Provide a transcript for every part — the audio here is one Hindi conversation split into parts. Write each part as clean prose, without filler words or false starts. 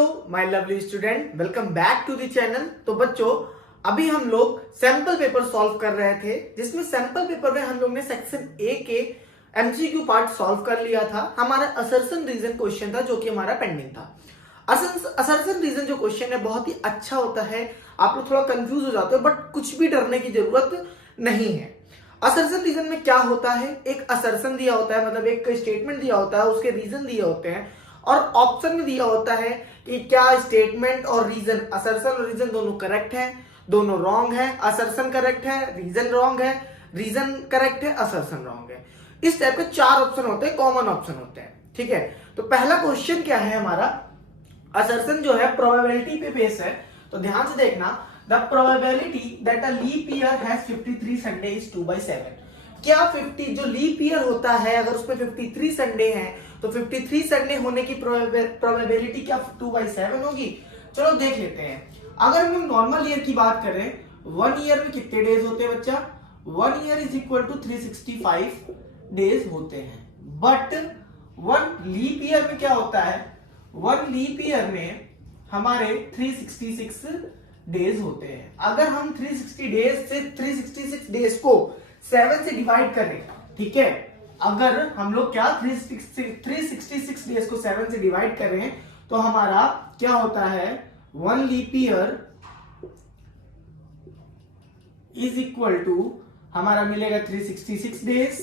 Hello my lovely student, welcome back to the channel. तो बच्चों, अभी हम लोग सैंपल पेपर सॉल्व कर रहे थे, जिसमें सैंपल पेपर में हम लोग ने सेक्शन ए के एमसीक्यू पार्ट सॉल्व कर लिया था। हमारा असर्शन रीजन क्वेश्चन था जो कि हमारा पेंडिंग था। असर्शन रीजन जो क्वेश्चन है बहुत ही अच्छा होता है। आप लोग थोड़ा कंफ्यूज हो जाते हो, बट कुछ भी डरने की जरूरत नहीं है। असर्शन रीजन में क्या होता है, एक असर्शन दिया होता है, मतलब एक स्टेटमेंट दिया होता है, उसके रीजन दिए होते हैं और ऑप्शन में दिया होता है कि क्या स्टेटमेंट और रीजन, असर्शन और रीजन दोनों करेक्ट है, दोनों रॉन्ग है। असर्शन करेक्ट है, रीजन रॉन्ग है, रीजन करेक्ट है, असर्शन रॉन्ग है। इस टाइप के 4 ऑप्शन होते हैं, कॉमन ऑप्शन होते हैं। ठीक है, तो पहला क्वेश्चन क्या है हमारा, असर्शन जो है प्रोबेबिलिटी पे बेस है। तो ध्यान से देखना, the probability that a leap year has 53 Sunday is 2/7। क्या 50 जो लीप ईयर होता है, अगर उसमें 53 संडे हैं तो 53 संडे होने की प्रोबेबिलिटी क्या 2/7 होगी? चलो देख लेते हैं। अगर हम नॉर्मल ईयर की बात करें, 1 ईयर में कितने डेज होते हैं बच्चा? 1 year is equal to 365 days होते हैं। बट 1 लीप ईयर में क्या होता है, 1 लीप ईयर में हमारे 366 डेज होते हैं। अगर हम 366 डेज को 7 से डिवाइड करें, ठीक है, अगर हम लोग क्या 366 डेज को 7 से डिवाइड करें तो हमारा क्या होता है, 1 leap year is equal to हमारा मिलेगा 366 डेज,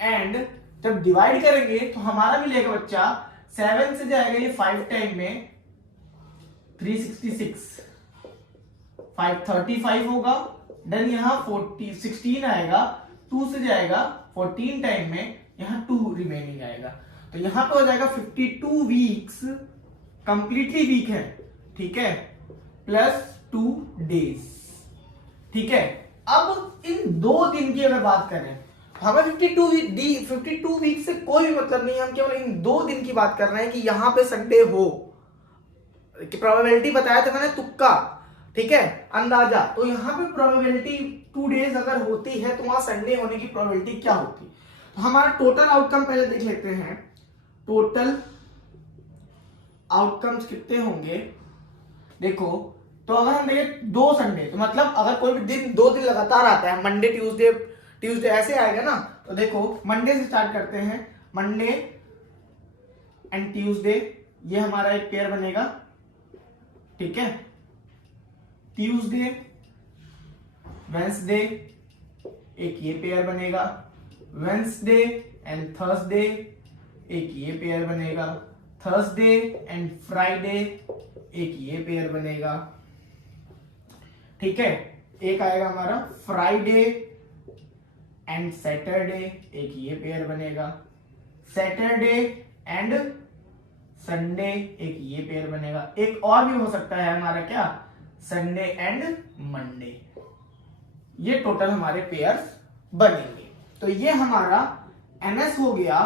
एंड जब डिवाइड करेंगे तो हमारा मिलेगा बच्चा 7 से जाएगा ये 5 टाइम में 366, 535 होगा। देन यहां 16 आएगा, 2 से जाएगा 14 टाइम में, यहां 2 रिमेनिंग आएगा। तो यहां पे हो जाएगा 52 वीक्स, कंप्लीटली वीक है, ठीक है, प्लस 2 डेज। ठीक है, अब इन 2 दिन की अगर बात करें, हमें 52 वीक से कोई भी मतलब नहीं है, हम केवल इन 2 दिन की बात कर रहे हैं कि यहां पे संडे हो। प्रोबेबिलिटी बताया था मैंने, तुक्का, ठीक है, अंदाजा। तो यहां पे प्रोबेबिलिटी 2 डेज अगर होती है तो वहां संडे होने की प्रोबेबिलिटी क्या होती? तो हमारा टोटल आउटकम पहले देख लेते हैं। टोटल आउटकम्स कितने होंगे देखो। तो अगर हम देखें 2 संडे, तो मतलब अगर कोई भी दिन 2 दिन लगातार आता है, मंडे ट्यूसडे ऐसे आएगा ना, तो देखो मंडे से स्टार्ट करते हैं, मंडे एंड ट्यूसडे, ये हमारा एक पेयर बनेगा, ठीक है। ट्यूसडे वेंसडे, एक ये पेयर बनेगा। वेंसडे एंड थर्सडे, एक ये पेयर बनेगा। थर्सडे एंड फ्राइडे, एक ये पेयर बनेगा, ठीक है। एक आएगा हमारा फ्राइडे एंड सैटरडे, एक ये पेयर बनेगा। सैटरडे एंड संडे, एक ये पेयर बनेगा। एक और भी हो सकता है हमारा क्या, संडे एंड मंडे। ये टोटल हमारे पेयर्स बनेंगे। तो ये हमारा एनएस हो गया,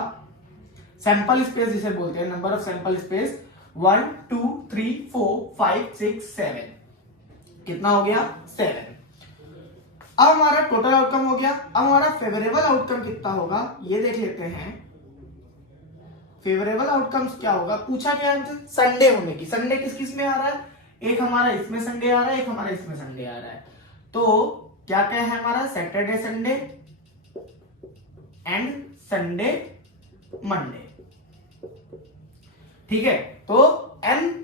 सैंपल स्पेस जिसे बोलते हैं, नंबर ऑफ सैंपल स्पेस 1 2 3 4 5 6 7। कितना हो गया? 7। अब हमारा टोटल आउटकम हो गया। अब हमारा फेवरेबल आउटकम कितना होगा ये देख लेते हैं। फेवरेबल आउटकम्स क्या होगा, पूछा गया हमसे संडे होने की। संडे किस किस में आ रहा है, एक हमारा इसमें संडे आ रहा है, एक हमारा इसमें संडे आ रहा है। तो क्या क्या है हमारा, Saturday Sunday and Sunday Monday, ठीक है। तो एन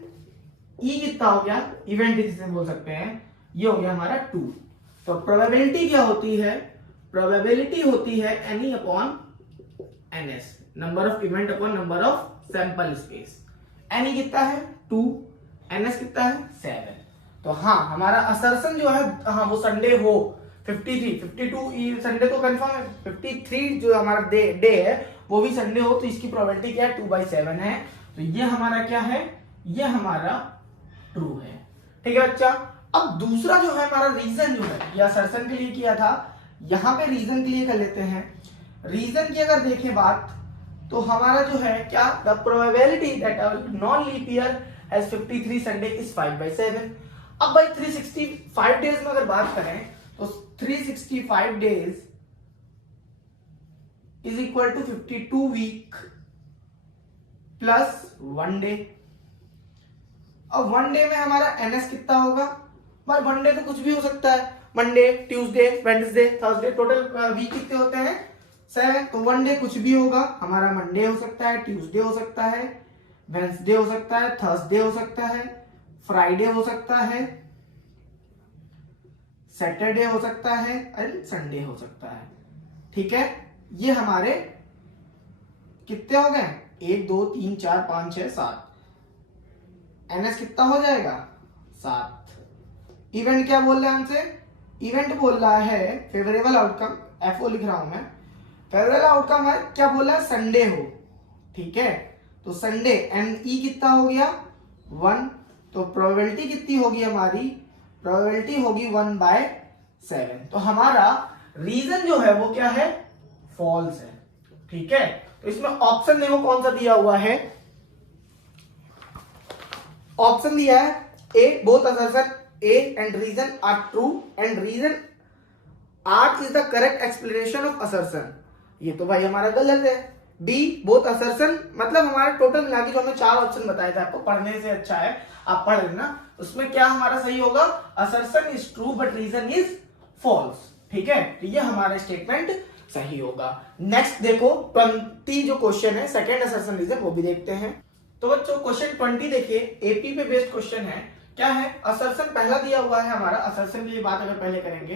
ई कितना हो गया, इवेंट जिसे बोल सकते हैं, ये हो गया हमारा 2। तो प्रोबेबिलिटी क्या होती है, प्रोबेबिलिटी होती है any upon NS, number of event upon number of sample space. Any कितना है 2, एनएस कितना है 7। तो हाँ, हमारा असर्शन जो है, हाँ वो संडे हो 53, 52 संडे तो कंफर्म है, 53 जो हमारा डे है वो भी संडे हो, तो इसकी प्रोबेबिलिटी क्या है 2/7 है। तो ये हमारा क्या है, ये हमारा ट्रू है, ठीक है बच्चा। अब दूसरा जो है हमारा रीजन जो है, ये असर्शन के लिए किया था, यहां पे रीजन के लिए कर लेते हैं। रीजन की अगर देखें बात, तो हमारा जो है क्या, the probability that a non leap year has 53 Sunday is 5/7। अब भाई 365 डेज में अगर बात करें तो 365 days is equal to 52 week plus 1 day. अब 1 डे में हमारा एनएस कितना होगा भाई? 1 डे तो कुछ भी हो सकता है, Monday, Tuesday, Wednesday, Thursday, total week कितने होते हैं? 7। तो 1 डे कुछ भी होगा, हमारा मंडे हो सकता है, ट्यूसडे हो सकता है, वेडनेसडे हो सकता है, थर्सडे हो सकता है, फ्राइडे हो सकता है, सैटरडे हो सकता है एंड संडे हो सकता है। ठीक है, ये हमारे कितने हो गए? 1 2 3 4 5 6 7। एनएस कितना हो जाएगा? 7। इवेंट क्या बोल रहा है हमसे? इवेंट बोल रहा है फेवरेबल आउटकम, एफओ लिख रहा हूं मैं। फेवरेबल आउटकम है क्या बोल रहा है? संडे हो। ठीक है, तो संडे एमई कितना हो गया? 1। तो प्रोबेबिलिटी कितनी होगी हमारी? प्रोबेबिलिटी होगी 1/7। तो हमारा रीजन जो है वो क्या है? फॉल्स है। ठीक है, तो इसमें ऑप्शन देखो कौन सा दिया हुआ है। ऑप्शन दिया है A, both assertion A and reason are true and reason R is the correct explanation of assertion. ये तो भाई हमारा गलत है। बी, बोथ असर्शन, मतलब हमारा टोटल मिला के जो हमने 4 ऑप्शन बताए थे, आपको पढ़ने से अच्छा है आप पढ़ लेना, उसमें क्या हमारा सही होगा? Assertion is true but reason is false. ठीक है, तो ये हमारा स्टेटमेंट सही होगा। नेक्स्ट देखो 20 जो क्वेश्चन है, सेकंड असर्शन रीजन, वो भी देखते हैं। तो बच्चों क्वेश्चन 20 देखिए, एपी पे बेस्ड क्वेश्चन है। क्या है? असर्शन पहला दिया हुआ है हमारा, असर्शन की बात अगर पहले करेंगे,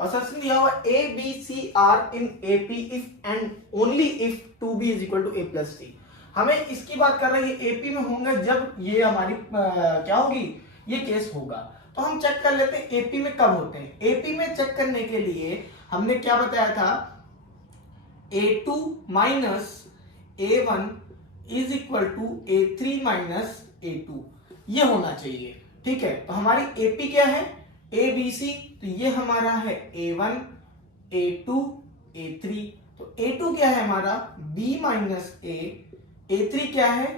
असर्शन दिया हुआ A B C are in AP if and only if 2b is equal to a plus C. हमें इसकी बात कर रहे हैं एपी में होंगे जब ये हमारी क्या होगी? ये केस होगा। तो हम चेक कर लेते हैं एपी में कब होते हैं। एपी में चेक करने के लिए हमने क्या बताया था? a2 minus a1 is equal to a3 minus a2, ये होना चाहिए। ठीक है, तो हमारी एपी क्या है? ए बी सी, तो ये हमारा है a1 a2 a3। तो a2 क्या है हमारा? b माइनस a, a3 क्या है?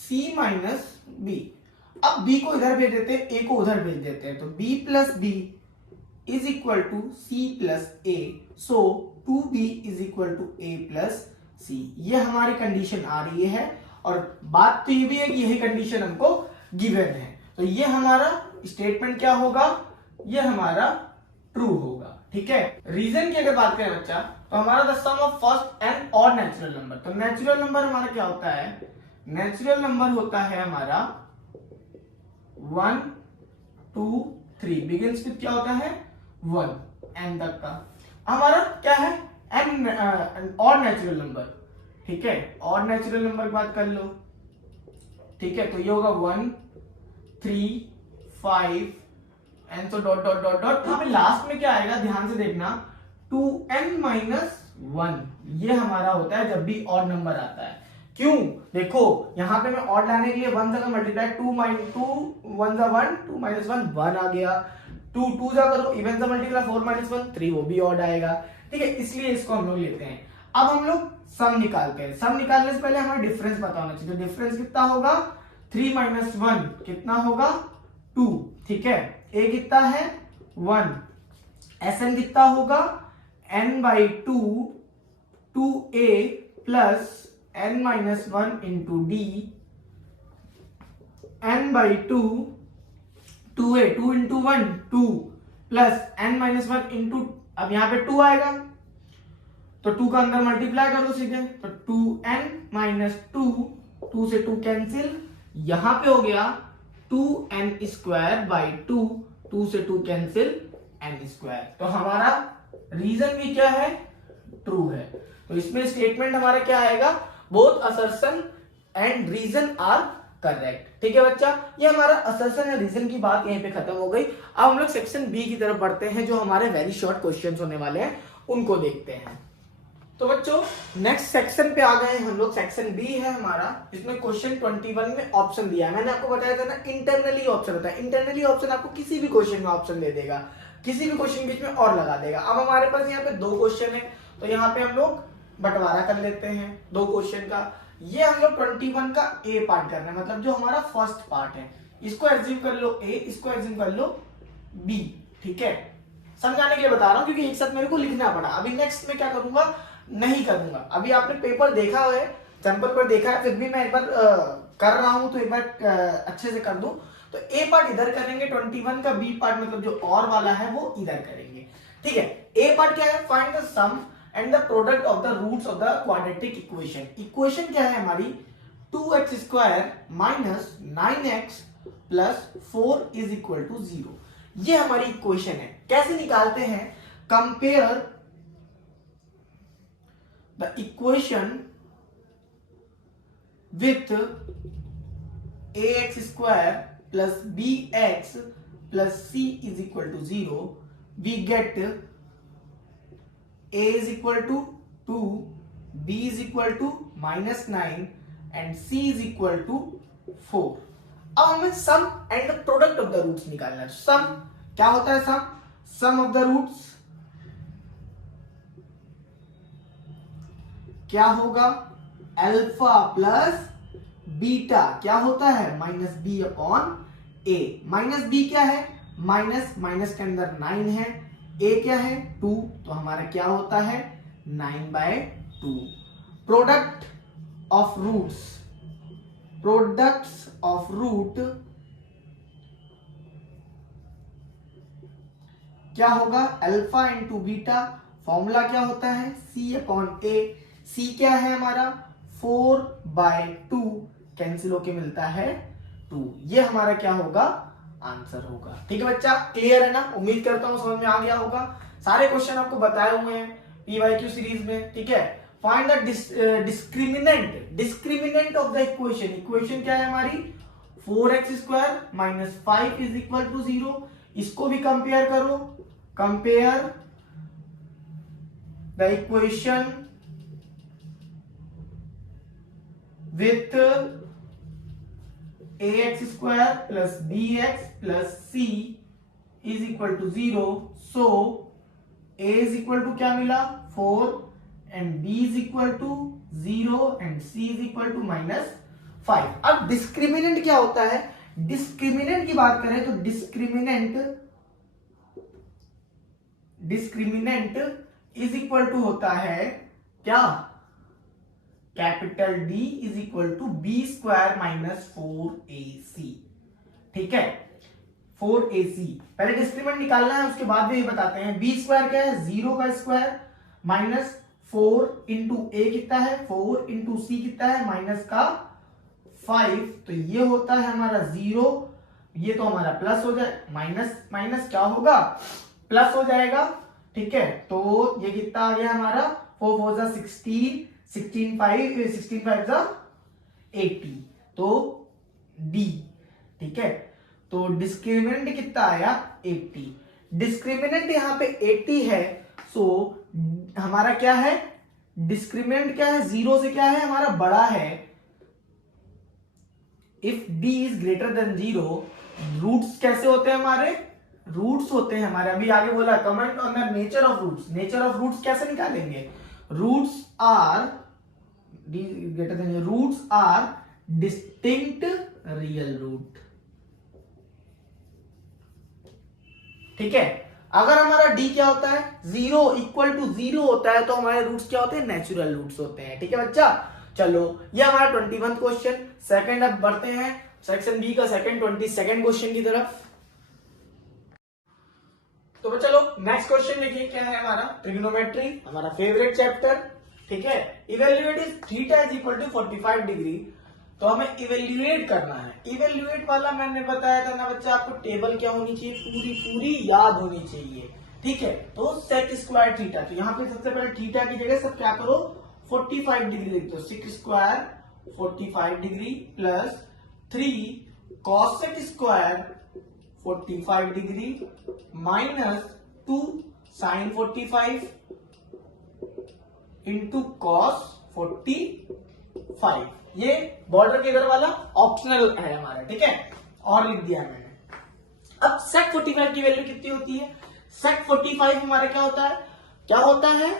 c minus b। अब b को इधर भेज देते हैं, a को उधर भेज देते हैं, तो b plus b is equal to c plus a, so 2b is equal to a plus c। ये हमारी कंडीशन आ रही है और बात तो ये भी है कि यही कंडीशन हमको गिवन है। तो ये हमारा स्टेटमेंट क्या होगा? ये हमारा ट्रू होगा। ठीक है, रीजन की अगर बात करें बच्चा, तो हमारा the sum of first and और नेचुरल नंबर। तो नेचुरल नंबर हमारा क्या होता है? नेचुरल नंबर होता है हमारा 1 2 3, बिगिंस विद क्या होता है? 1 एन तक का। हमारा क्या है? एन और नेचुरल नंबर। ठीक है, और नेचुरल नंबर की बात कर लो। ठीक है, तो ये होगा 1 3 5 एन, तो डॉट डॉट डॉट डॉट। यहाँ पे लास्ट में क्या आएगा? ध्यान से देखना, 2n माइनस 1, ये हमारा होता है जब भी ऑड नंबर आता है। क्यों? देखो यहाँ पे मैं ऑड लाने के लिए 1 से मल्टीप्लाई, 2 1 जा 1, 2 माइनस 1 1 आ गया, 2 2 जा करो, इवन से मल्टीप्लाई 4 माइनस 1 3, वो भी ऑड आएगा। ठीक है, इसलिए इसको हम लोग लेते हैं। अब हम लोग सम निकालते हैं। सम निकालने से पहले हमें डिफरेंस पता होना चाहिए। तो डिफरेंस कितना होगा? 3 माइनस 1 कितना होगा? 2। ठीक है, a कितना है? 1। Sn कितना होगा? n by 2 2a plus n minus 1 into d, n by 2 2a 2 into 1 2 plus n minus 1 into, अब यहां पे 2 आएगा तो 2 का अंदर मल्टीप्लाई करो सीधे, तो 2n माइनस 2, 2 से 2 कैंसिल, यहां पे हो गया 2n स्क्वायर बाई 2, 2 से 2 कैंसिल n स्क्वायर। तो हमारा रीजन भी क्या है? ट्रू है। तो इसमें स्टेटमेंट हमारा क्या आएगा? Both assertion and reason are correct. ठीक है बच्चा, ये हमारा असर्शन एंड रीजन की बात यहीं पे खत्म हो गई। अब हम लोग सेक्शन बी की तरफ बढ़ते हैं, जो हमारे वेरी शॉर्ट क्वेश्चंस होने वाले हैं, उनको देखते हैं। तो बच्चों नेक्स्ट सेक्शन पे आ गए हैं हम लोग। सेक्शन बी है हमारा, इसमें क्वेश्चन 21 में ऑप्शन दिया है। मैंने आपको बताया था ना, इंटरनली ऑप्शन होता है। इंटरनली ऑप्शन आपको किसी भी क्वेश्चन में ऑप्शन दे देगा, किसी भी क्वेश्चन बीच में और लगा देगा। अब हमारे पास यहाँ पे 2 क्वेश्चन है, तो यहाँ पे हम लोग बंटवारा कर लेते हैं 2 क्वेश्चन का। ये हम लोग 21 का ए पार्ट कर रहे हैं, मतलब जो हमारा फर्स्ट पार्ट है, इसको एज्यूम कर लो ए, इसको एज्यूम कर लो बी। ठीक है, समझाने के लिए बता रहा हूं क्योंकि एक साथ मेरे को लिखना पड़ा। अभी नेक्स्ट में क्या करूंगा? नहीं करूंगा। अभी आपने पेपर देखा है, सैंपल पर देखा है, फिर भी मैं एक बार कर रहा हूं तो एक बार अच्छे से कर दूं। तो ए पार्ट इधर करेंगे 21 का, बी पार्ट मतलब जो और वाला है वो इधर करेंगे। ठीक है, ए पार्ट क्या है, find the sum and the product of the roots of the quadratic equation. Equation क्या है हमारी, 2x square minus 9x plus 4 is equal to 0। ये हमारी इक्वेशन है। कैसे निकालते हैं, compare the equation with ax square plus bx plus c is equal to 0, we get a is equal to 2, b is equal to minus 9 and c is equal to 4। अब हमें sum and the product of the roots निकालना है। सम क्या होता है, सम ऑफ द रूट्स क्या होगा, अल्फा प्लस बीटा क्या होता है, माइनस बी अपॉन ए। माइनस बी क्या है, माइनस माइनस के अंदर 9 है, ए क्या है 2, तो हमारा क्या होता है 9/2। Product of roots, products of root क्या होगा, अल्फा इंटू बीटा। फॉर्मूला क्या होता है, सी अपॉन ए। सी क्या है हमारा 4/2, कैंसिल होके मिलता है 2। ये हमारा क्या होगा, आंसर होगा। ठीक है बच्चा, क्लियर है ना, उम्मीद करता हूं समझ में आ गया होगा। सारे क्वेश्चन आपको बताए हुए हैं पीवाईक्यू सीरीज में। ठीक है, find the discriminant of the equation. Equation क्या है हमारी, 4x square minus 5 is equal to 0। इसको भी कंपेयर करो, compare the equation with ax square plus bx plus c is equal to 0, so a is equal to क्या मिला 4 and b is equal to 0 and c is equal to minus 5। अब डिस्क्रिमिनेंट क्या होता है, डिस्क्रिमिनेंट की बात करें तो डिस्क्रिमिनेंट इज इक्वल टू होता है क्या, capital D is equal to b square minus 4ac। ठीक है, 4ac। पहले डिस्क्रिमिनेंट निकालना है, उसके बाद भी ये बताते हैं। बी स्क्वायर क्या है, 0 का स्क्वायर माइनस 4 इंटू ए कितना है 4 इंटू सी कितना है माइनस का 5, तो ये होता है हमारा 0। ये तो हमारा प्लस हो जाए, माइनस माइनस क्या होगा, प्लस हो जाएगा। ठीक है, तो ये कितना आ गया हमारा 4 4 जा 16, 16 5 जा 80, तो D। ठीक है, तो डिस्क्रिमिनेंट कितना आया 80। डिस्क्रिमिनेंट यहाँ पे 80 है, सो हमारा क्या है, डिस्क्रिमिनेंट क्या है, 0 से क्या है हमारा बड़ा है। If D is greater than 0, roots कैसे होते हैं हमारे, रूट्स होते हैं हमारे, अभी आगे बोला comment on the nature of roots. Nature of roots कैसे निकालेंगे, roots are greater than, roots are distinct real root. ठीक है, अगर हमारा D क्या होता है 0 इक्वल टू 0 होता है, तो हमारे रूट्स क्या होते हैं, नेचुरल रूट्स होते हैं। ठीक है बच्चा, चलो ये हमारा 21 क्वेश्चन। सेकंड अब बढ़ते हैं सेक्शन बी का सेकंड 22nd क्वेश्चन की तरफ। तो चलो नेक्स्ट क्वेश्चन देखिए क्या है हमारा, ट्रिग्नोमेट्री, हमारा फेवरेट चैप्टर। ठीक है, evaluate is theta is equal to 45 degree. तो हमें इवेल्युएट करना है। इवेल्युएट वाला मैंने बताया था ना बच्चा, आपको टेबल क्या होनी चाहिए, पूरी पूरी याद होनी चाहिए। ठीक है, तो सेक स्क्वायर थीटा, तो यहाँ पे सबसे पहले थीटा की जगह सब क्या करो 45 डिग्री लिख दो। Sec square 45 degree plus 3 cos sec square 45 degree minus 2 sine 45 into cos 45। ये बॉर्डर के इधर वाला ऑप्शनल है हमारा। ठीक है, और लिख दिया मैंने। अब सेक 45 की वैल्यू कितनी होती है, सेक 45 हमारा क्या होता है, क्या होता है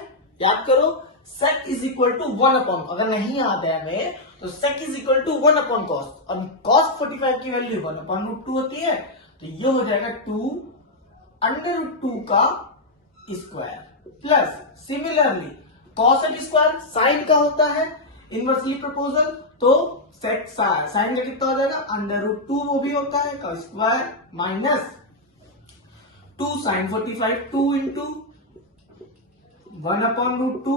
याद करो, sec is equal to 1 upon, अगर नहीं आता है हमें तो sec is equal to 1 upon cos, और कॉस 45 की वैल्यू 1 अपॉन √2 होती है, तो ये हो जाएगा 2 अंडर √2 का square plus similarly cosec square sine का होता है, इनवर्सली प्रोपोर्शनल, तो सेक साइन का कितना हो जाएगा √2, वो भी होता है का square minus 2 sine 45, 2 into 1/√2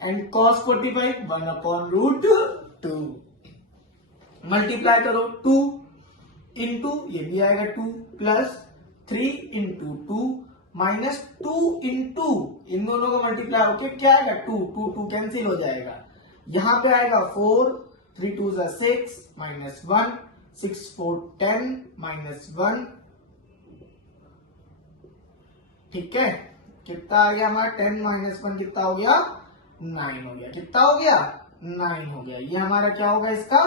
and cos 45 1/√2। Multiply करो 2 इंटू ये भी आएगा 2 प्लस 3 इंटू 2 माइनस 2 इंटू इन दोनों का मल्टीप्लाई होके क्या आएगा 2, 2 2 कैंसिल हो जाएगा, यहां पे आएगा 4, 3 2 6 माइनस 1, 6 4 10 माइनस 1। ठीक है, कितना आ गया हमारा 10 माइनस 1 कितना हो गया 9 हो गया, कितना हो गया 9 हो गया। ये हमारा क्या होगा इसका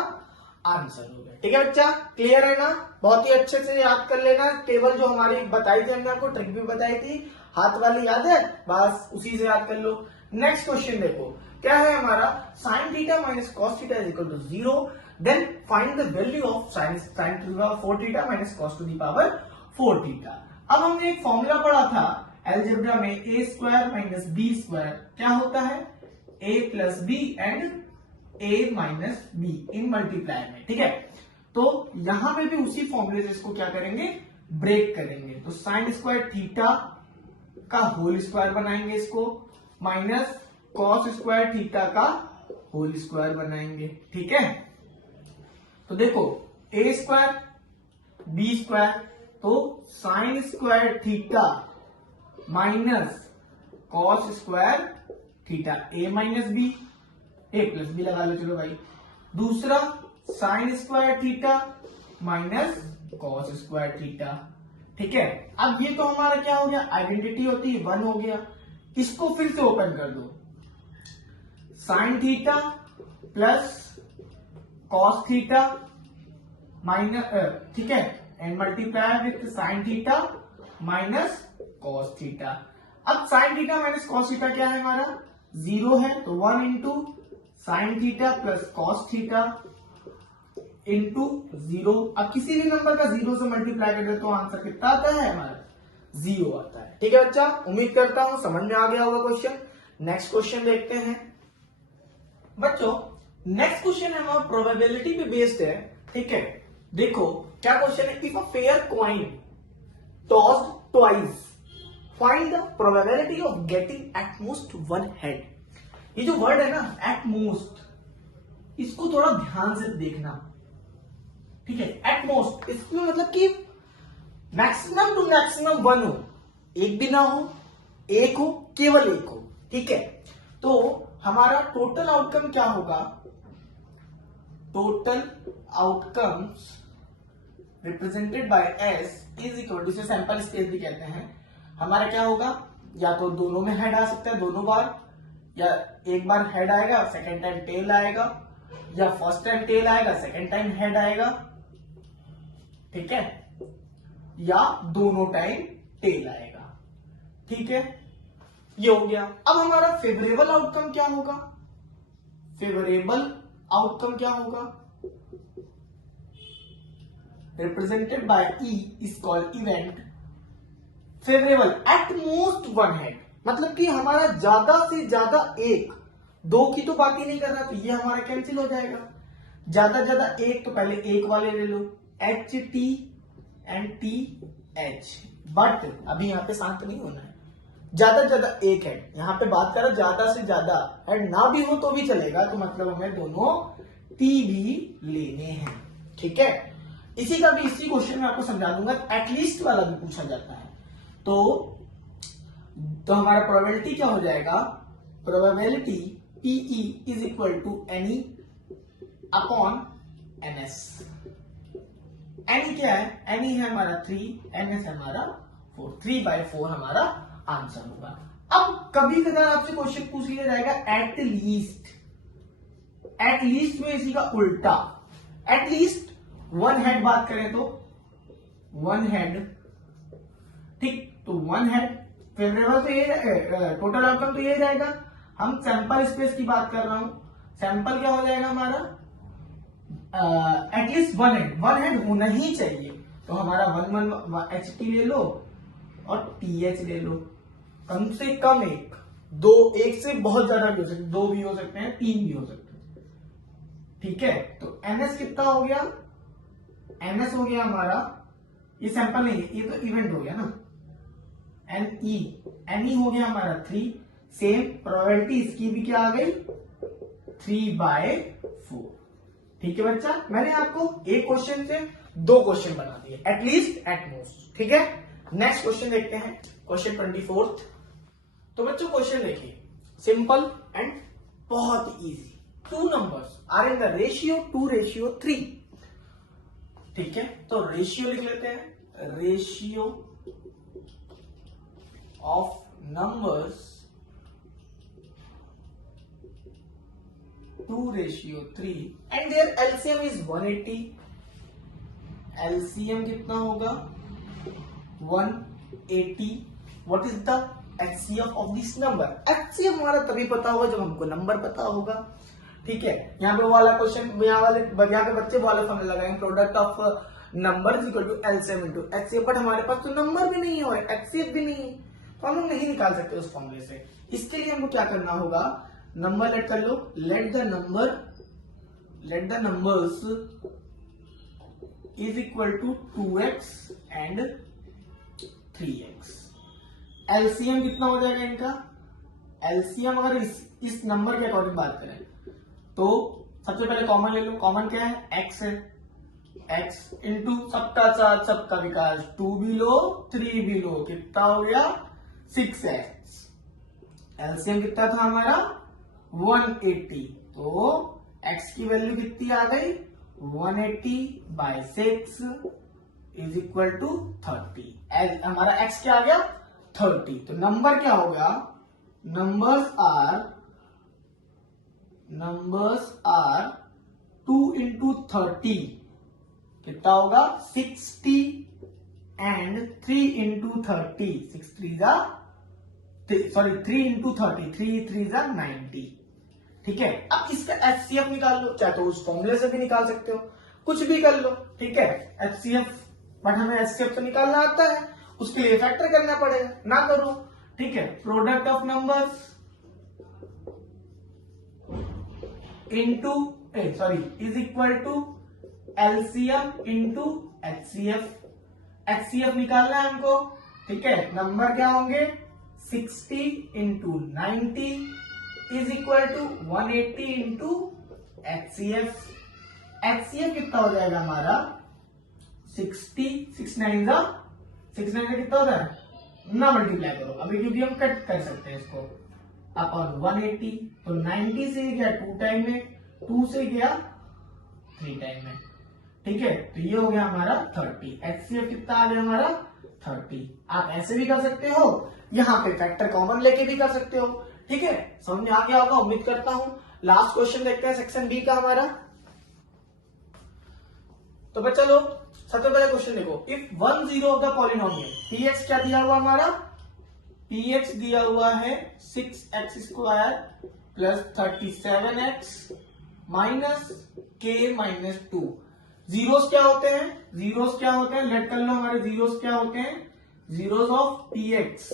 आंसर हो गया। ठीक है बच्चा, क्लियर है ना, बहुत ही अच्छे से याद कर लेना। टेबल जो हमारी बताई थी हमने आपको, ट्रिक भी बताई थी, हाथ वाली याद है, बस उसी से याद कर लो। नेक्स्ट क्वेश्चन देखो क्या है हमारा, sine theta minus cos theta is equal to 0, then find the value of sine to the power 4 theta minus cos to the power 4 theta. अब हमने एक फॉर्मूला पढ़ा था अलजेब्रा में, A square minus B square क्या होता है, A plus B and A minus B in multiply में। ठीक है, तो यहां पे भी उसी फॉर्मूले से इसको क्या करेंगे, ब्रेक करेंगे। तो साइन स्क्वायर थीटा का होल स्क्वायर बनाएंगे इसको, माइनस कॉस स्क्वायर थीटा का होल स्क्वायर बनाएंगे। ठीक है, तो देखो ए स्क्वायर बी स्क्वायर, तो sine square theta minus cos square theta, A minus B, A plus B लगा लो चलो भाई। दूसरा sine square theta minus cos square theta. ठीक है, अब ये तो हमारा क्या हो गया, आइडेंटिटी होती है 1 हो गया। इसको फिर से ओपन कर दो, sine theta plus cos theta minus, ठीक है, and multiply with sine theta minus cos theta. अब sine theta minus cos theta क्या है हमारा 0 है, तो 1 into sine theta plus cos theta into 0। अब किसी भी नंबर का 0 से मल्टीप्लाई कर दे तो आंसर कितना आता है हमारा 0 आता है। ठीक है बच्चा, उम्मीद करता हूं समझ में आ गया होगा क्वेश्चन। नेक्स्ट क्वेश्चन देखते हैं बच्चों। नेक्स्ट क्वेश्चन है हमारा प्रोबेबिलिटी पे बेस्ड है। ठीक है, देखो क्या क्वेश्चन है, if a fair coin tossed twice find the probability of getting at most 1 head. ये जो वर्ड है ना एट मोस्ट, इसको थोड़ा ध्यान से देखना। ठीक है, एट मोस्ट इसमें मतलब कि मैक्सिमम टू मैक्सिमम 1 हो, एक भी ना हो, एक हो, केवल एक हो। ठीक है, तो हमारा टोटल आउटकम क्या होगा, total outcomes represented by S is equal to, इसे सैंपल स्पेस भी कहते हैं। हमारा क्या होगा, या तो दोनों में हेड आ सकता है दोनों बार, या एक बार हेड आएगा सेकेंड टाइम टेल आएगा, या फर्स्ट टाइम टेल आएगा सेकेंड टाइम हेड आएगा। ठीक है, या दोनों टाइम टेल आएगा। ठीक है, ये हो गया। अब हमारा फेवरेबल आउटकम क्या होगा, फेवरेबल आउटकम क्या होगा, represented by E is called event favourable at most 1 head. मतलब कि हमारा ज्यादा से ज्यादा एक, 2 की तो बात ही नहीं कर रहा, तो ये हमारा कैंसिल हो जाएगा। ज्यादा एक, तो पहले एक वाले ले लो, H T and T H, but अभी यहां पे शांत नहीं होना है, ज्यादा एक है। यहां पे बात कर रहा ज्यादा से ज्यादा हेड ना भी हो तो भी चलेगा, तो मतलब हमें दोनों टी भी लेने हैं। ठीक है, इसी का भी इसी क्वेश्चन में आपको समझा दूंगा, एटलीस्ट वाला भी पूछा जाता है। तो हमारा प्रोबेबिलिटी क्या हो जाएगा, probability P E is equal to n E upon n S. N E क्या है, एनी है हमारा 3, एनएस हमारा 4, 3/4 हमारा आंसर होगा। अब कभी कभार आपसे क्वेश्चन पूछ लिया जाएगा एट लीस्ट, एट लीस्ट में इसी का उल्टा, एट लीस्ट 1 हेड बात करें तो 1 हेड। ठीक, तो 1 हेड फेवरेबल तो ये, टोटल आउटकम तो ये रहेगा। हम सैंपल स्पेस की बात कर रहा हूं, सैंपल क्या हो जाएगा हमारा, एटलीस्ट 1 हेड होना ही चाहिए। तो हमारा 1 एच टी ले लो और टी एच ले लो, कम से कम एक, 2, एक से बहुत ज्यादा भी हो सकते, 2 भी हो सकते हैं, 3 भी हो सकते हैं। ठीक है, तो NS कितना हो गया, NS हो गया हमारा, ये सैंपल नहीं है, ये तो इवेंट हो गया ना, NE हो गया हमारा 3। सेम प्रोबेबिलिटी इसकी भी क्या आ गई 3/4। ठीक है बच्चा, मैंने आपको एक क्वेश्चन से 2 क्वेश्चन बना दिए एटलीस्ट एट मोस्ट। ठीक है, नेक्स्ट क्वेश्चन देखते हैं, क्वेश्चन 24। तो बच्चों क्वेश्चन देखिए, सिंपल एंड बहुत easy. 2 numbers are in the ratio 2:3। ठीक है, तो रेशियो लिख लेते हैं, ratio of numbers 2:3 and their LCM is 180। LCM कितना होगा 180। What is the HCF of this number? HCF हमारा तभी पता होगा जब हमको नंबर पता होगा। ठीक है, यहाँ पे वाला क्वेश्चन, यहाँ पे बच्चे वाला फॉर्मूला लगाएंगे, product of number is equal to LCM into HCF, but हमारे पास तो नंबर भी नहीं है और एचसीएफ भी नहीं है, तो हम लोग नहीं निकाल सकते उस फॉर्मूले से। इसके लिए हमको क्या करना होगा, नंबर लेट कर लो, let the numbers is equal to 2x and 3x। LCM कितना हो जाएगा इनका, एलसीएम अगर इस नंबर के अकॉर्डिंग बात करें तो सबसे पहले कॉमन ले लो, कॉमन क्या है x है, x इंटू सबका साथ सबका विकास, 2 भी लो 3 भी लो, कितना हो गया 6x। एलसीएम कितना था हमारा 180, तो x की वैल्यू कितनी आ गई 180/6 इज इक्वल टू 30। हमारा x क्या आ गया 30, तो नंबर क्या होगा, नंबर्स आर 2 into 30 कितना होगा 60 एंड 3 into 30, 3 into 30, 3 जा 90। ठीक है, अब इसका एचसीएफ निकाल लो, चाहे तो उस फॉर्मूले से भी निकाल सकते हो, कुछ भी कर लो। ठीक है, एचसीएफ, बट हमें एचसीएफ तो निकालना आता है, उसके लिए फैक्टर करना पड़ेगा, ना करो। ठीक है, product of numbers into is equal to LCM into HCF. HCF निकालना है हमको। ठीक है, नंबर क्या होंगे 60 into 90 is equal to 180 into HCF. HCF कितना हो जाएगा हमारा 60, 6 9 का कितना होता है ना, मल्टीप्लाई करो अभी क्योंकि हम कट कर सकते हैं इसको, अपॉन 180, तो 90 से गया 2 टाइम में, 2 से गया 3 टाइम में। ठीक है, तो ये हो गया हमारा 30। एचसीएफ कितना आ गया हमारा 30। आप ऐसे भी कर सकते हो, यहाँ पे फैक्टर कॉमन लेके भी कर सकते हो। ठीक है, समझ में आ गया होगा उम्मीद करता हूं। लास्ट क्वेश्चन देखते हैं सेक्शन बी का हमारा। तो बच्चा लोग सबसे पहले क्वेश्चन देखो, if 1 0 of the polynomial px क्या दिया हुआ हमारा, px दिया हुआ है 6x² plus 37x minus k minus 2। Zeros क्या होते हैं, लेट कर लो, हमारे जीरोस क्या होते हैं, जीरोस ऑफ px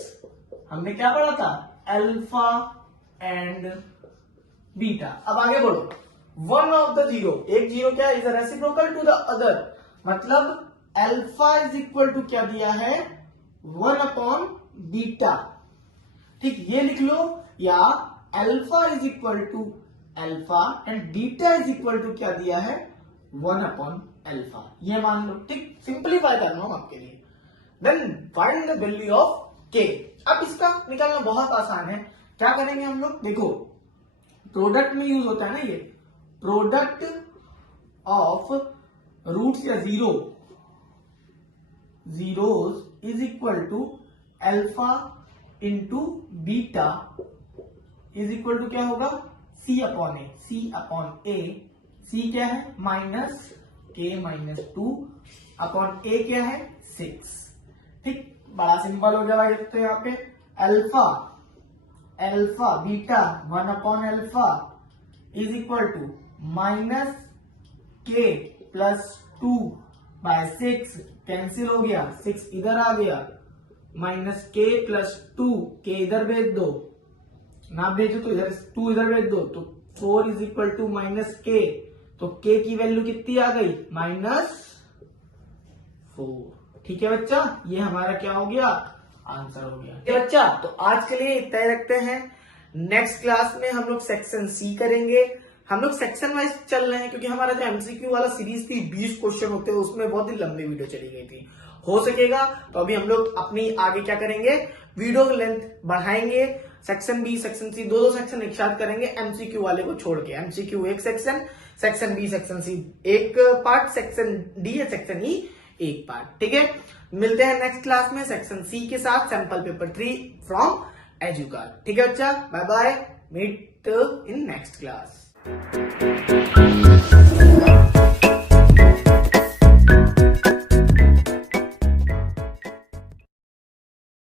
हमने क्या पढ़ा था, अल्फा एंड बीटा। अब आगे बढ़ो, वन ऑफ द जीरो, एक जीरो क्या is reciprocal to the other, मतलब अल्फा इज इक्वल टू क्या दिया है 1/बीटा। ठीक, ये लिख लो, या alpha is equal to alpha and beta is equal to क्या दिया है 1/अल्फा, ये मान लो। ठीक, सिंपलीफाई कर रहा हूं आपके लिए। Then find the value of k. अब इसका निकालना बहुत आसान है, क्या करेंगे हम लोग, देखो प्रोडक्ट में यूज होता है ना, ये प्रोडक्ट ऑफ रूट्स या zeros is equal to alpha into beta is equal to क्या होगा C अपॉन ए। सी क्या है माइनस के माइनस 2 अपॉन ए क्या है 6। ठीक, बड़ा सिंपल हो जाएगा। तो यहाँ पे अल्फा बीटा 1/अल्फा is equal to minus K plus 2/6, cancel हो गया, 6 इधर आ गया, माइनस के प्लस 2, के इधर भेज दो, ना भेजो तो इधर 2 इधर भेज दो, तो 4 इज इक्वल टू माइनस के, तो k की वैल्यू कितनी आ गई, -4। ठीक है बच्चा, ये हमारा क्या हो गया, आंसर हो गया। ठीक है बच्चा, तो आज के लिए इतना ही रखते हैं। नेक्स्ट क्लास में हम लोग सेक्शन सी करेंगे। हम लोग सेक्शन वाइज चल रहे हैं क्योंकि हमारा जो एमसीक्यू वाला सीरीज थी 20 क्वेश्चन होते हैं, उसमें बहुत ही लंबी वीडियो चली गई थी। हो सकेगा तो अभी हम लोग अपनी आगे क्या करेंगे, वीडियो की लेंथ बढ़ाएंगे। सेक्शन बी सेक्शन सी दो सेक्शन एक साथ करेंगे, एमसीक्यू वाले को छोड़ के। एमसीक्यू एक section, section B section C एक पार्ट, सेक्शन डी या सेक्शन ई एक पार्ट। ठीक है, मिलते हैं नेक्स्ट क्लास में सेक्शन सी के साथ, सैंपल पेपर 3 फ्रॉम एजुकार। ठीक है बच्चा, bye bye, meet in next class.